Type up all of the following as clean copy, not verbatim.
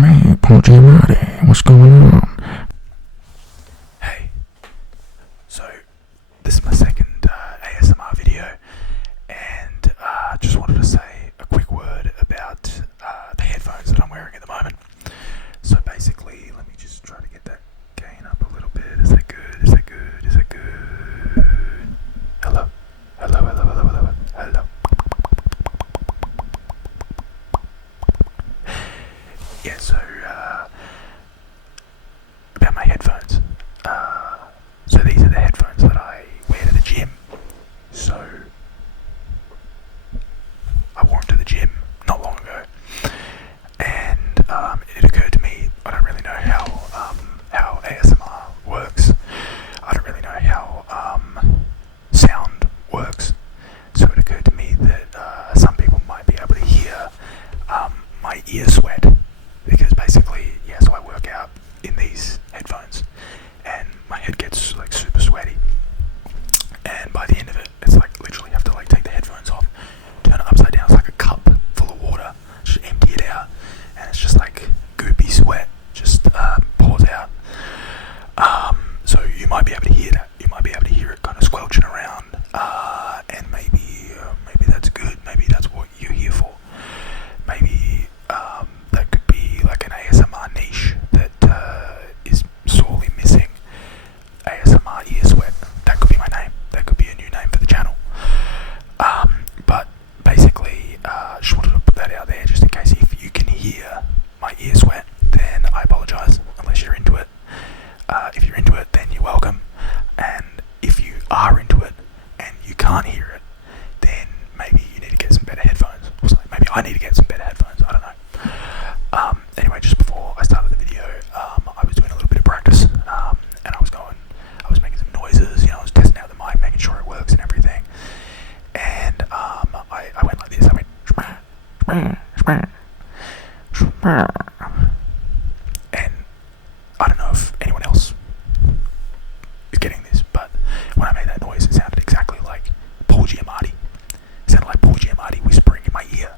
me, Paul Giamatti. What's going on? Hey, so this is my second ASMR video, and just wanted to say a quick word about the headphones that I'm wearing at the moment. So basically, let me just try to get that gain up a little bit. Is that good? Is that good? Is that good? Hello? Hello, hello, hello, hello, hello. Yeah, so about my headphones. So these are the headphones that I wear to the gym. So I wore them to the gym not long ago, and it occurred to me I don't really know how ASMR works. I don't really know how sound works. So it occurred to me that some people might be able to hear my ear sweat, because basically, so I work out in these headphones, and my head gets like super sweaty, and by the end of it, it's like literally have to like take the headphones off, turn it upside down. It's like a cup full of water, just empty it out, and it's just like goopy sweat just pours out. So you might be able to hear that. You might be able to hear it kind of squelching around, and maybe that's good. Maybe that's what you're here for. Maybe that could be like an ASMR niche that is sorely missing. ASMR ear sweat. That could be my name. That could be a new name for the channel. But basically, just wanted to put that out there just in case if you can hear my ear sweat, then I apologise, unless you're into it. If you're into it, then you're welcome. And if you are into it and you can't hear it, then maybe you need to get some better headphones or something. Maybe I need to get some better headphones. I don't know. Anyway, just before I started the video, I was doing a little bit of practice, and I was making some noises. I was testing out the mic, making sure it works and everything. And I went like this. I went and I don't know if anyone else is getting this, but when I made that noise, it sounded exactly like Paul Giamatti. It sounded like Paul Giamatti whispering in my ear,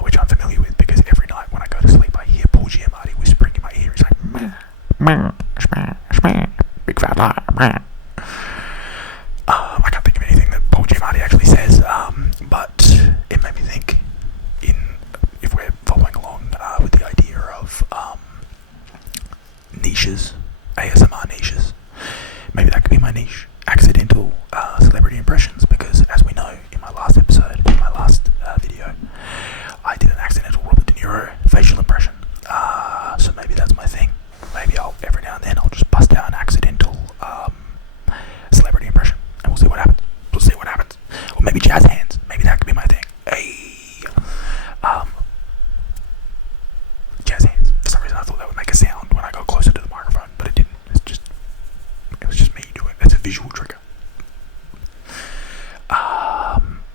which I'm familiar with because every night when I go to sleep, I hear Paul Giamatti whispering in my ear. He's like, big fat lie. I can't think of anything that Paul Giamatti actually says, but it made me think, if we're following along with the idea of niches, ASMR niches, maybe that could be my niche, accidental celebrity impressions, because as we know, in my last video, I did an accidental Robert De Niro facial impression, so maybe that's my thing. Maybe every now and then I'll just bust out an accidental celebrity impression, and we'll see what happens. Or maybe jazz hands, maybe that could be my thing. Jazz hands. For some reason I thought that would make a sound when I go closer to the microphone, but it didn't. It was just me doing it. It's a visual trigger.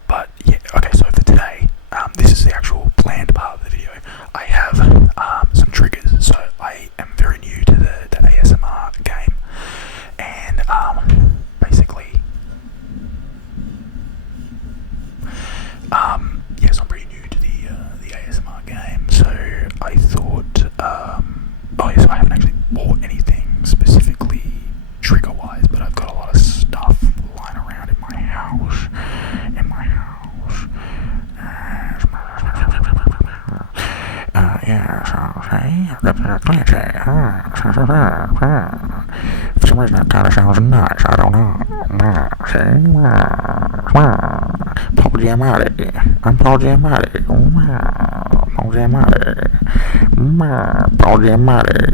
But yeah, okay, so for today, this is the actual planned part of the video. I have some triggers. So I am very new to the ASMR game, and basically, yes, I'm pretty new to the ASMR game. So I thought, so I haven't actually bought anything specifically trigger-wise, but I've got a lot of stuff lying around in my house. For some reason that kind of sounds nice, I don't know. Paul Giamatti. I'm Paul Giamatti. Paul Giamatti. Paul Giamatti.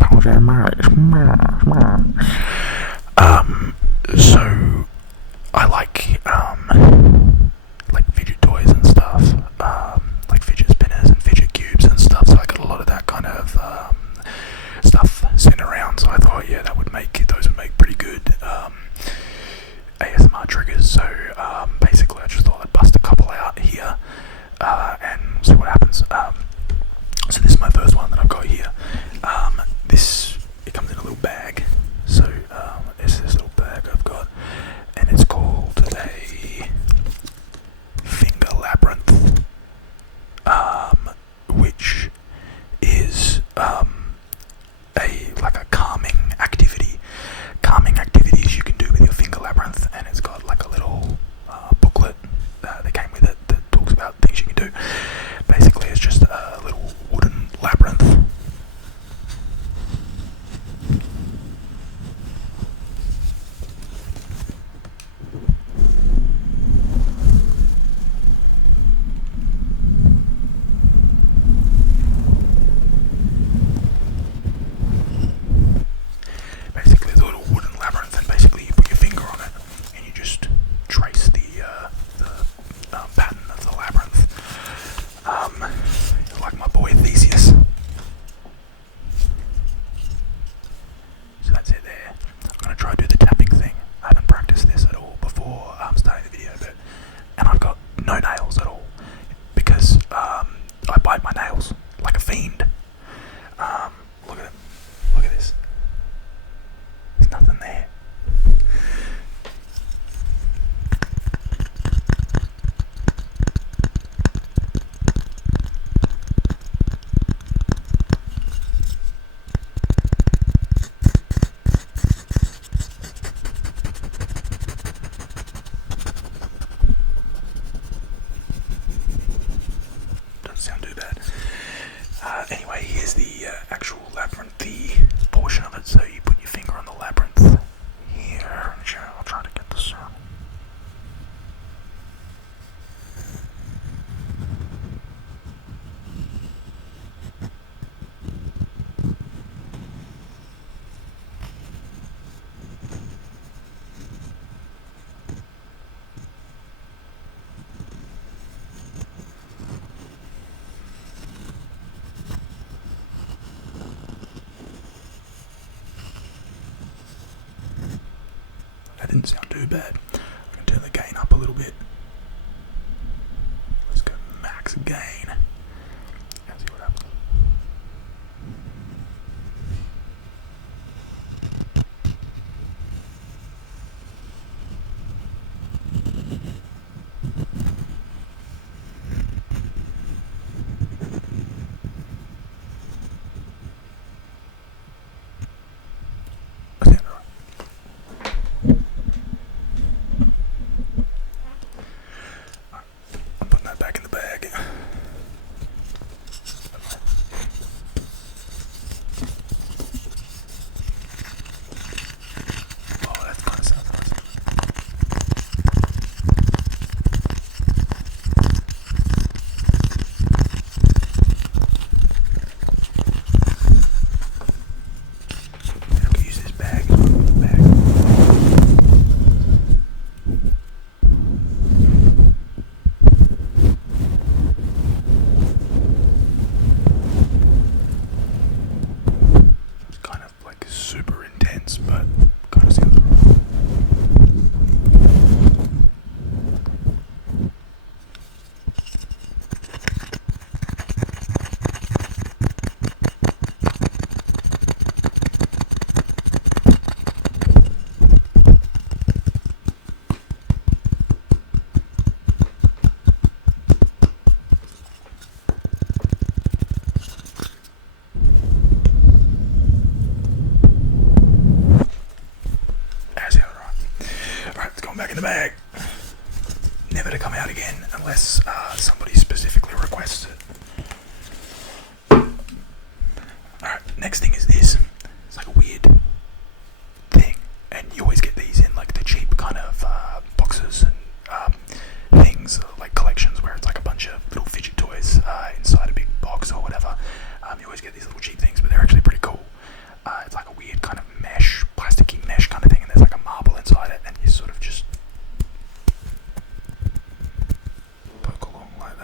Paul Giamatti. So I like fidget toys and stuff, like fidget spinners and fidget cubes and stuff. So I got a lot of that kind of stuff sitting around. So I thought, those would make pretty good ASMR triggers. So basically, I just thought I'd bust a couple out here and see what happens. there's nothing there. Sound too bad. Anyway, here's the actual labyrinthy portion of it. So you put your finger on the labyrinth here. I'll try to get the sound. That didn't sound too bad. I can turn the gain up a little bit. Let's go max gain. And see what happens. I'm putting that back in the bag. Oh, that kind of sounds nice. I can use this bag as well. Kind of like super intense, but kind of sounds alright. Alright, it's going back in the bag. Never to come out again unless somebody specifically requests it. Alright, next thing is this. It's like a weird thing, and you always get these in like the cheap kind of boxes and things, like collections where it's like a bunch of little fidget toys inside a big box or whatever. You always get these little cheap things, but they're actually pretty cool. It's like a weird kind of mesh, plasticky mesh kind of thing, and there's like a marble inside it, and you sort of just poke along like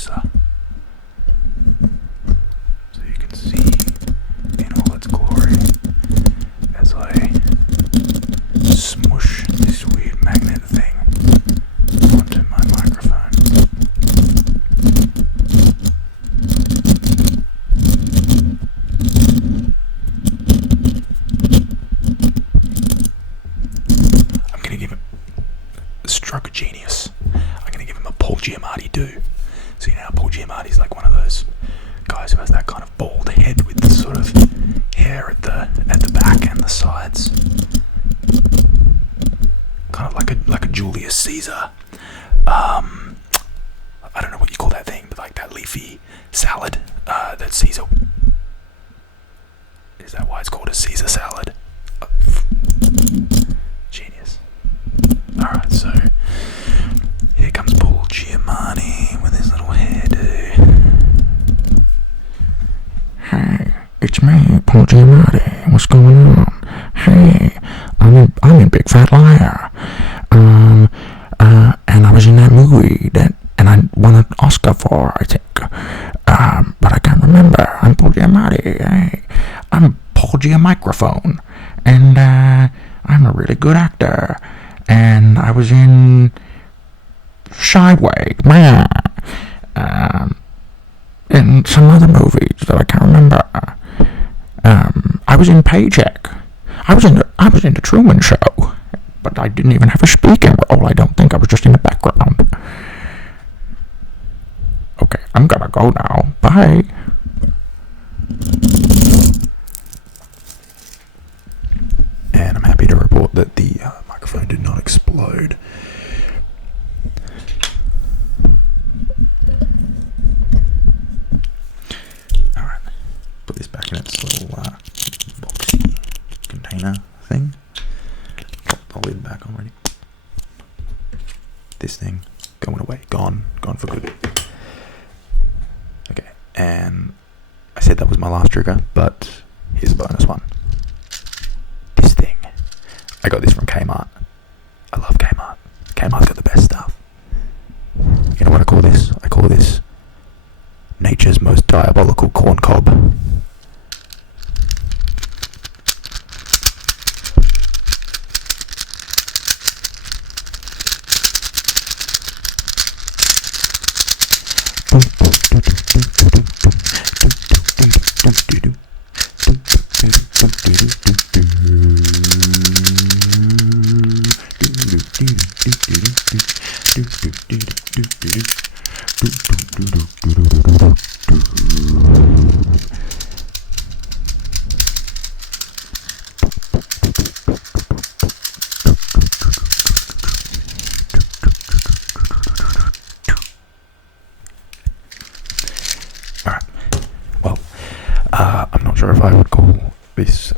closer so you can see in all its glory as I smush this weird magnet thing onto my microphone. I'm going to give it a stroke of genius. I'm going to give him a Paul Giamatti do. So you know, Paul Giamatti's like one of those guys who has that kind of bald head with the sort of hair at the back and the sides, kind of like a Julius Caesar. I don't know what you call that thing, but like that leafy salad that Caesar. Is that why it's called a Caesar salad? Genius. All right, so here comes Paul Giamatti with his little hairdo. Hey, it's me, Paul Giamatti. What's going on? Hey, I'm a big fat liar. And I was in that movie and I won an Oscar for, I think. But I can't remember. I'm Paul Giamatti. Hey, I'm Paul Giamicrophone, and I'm a really good actor. And I was in Sideways, and some other movies that I can't remember. I was in Paycheck. I was in the Truman Show, but I didn't even have a speaking role. I don't think. I was just in the background. Okay, I'm gonna go now. Bye. And I'm happy to report that the microphone did not explode. Alright, put this back in its little boxy container thing. Pop the lid back already. This thing going away, gone for good. Okay, and I said that was my last trigger, but here's a bonus one. This thing. I got this from Kmart. I love Kmart. Kmart's got the best stuff. You know what I call this? I call this nature's most diabolical corn cob. Alright, well, I'm not sure if I would call this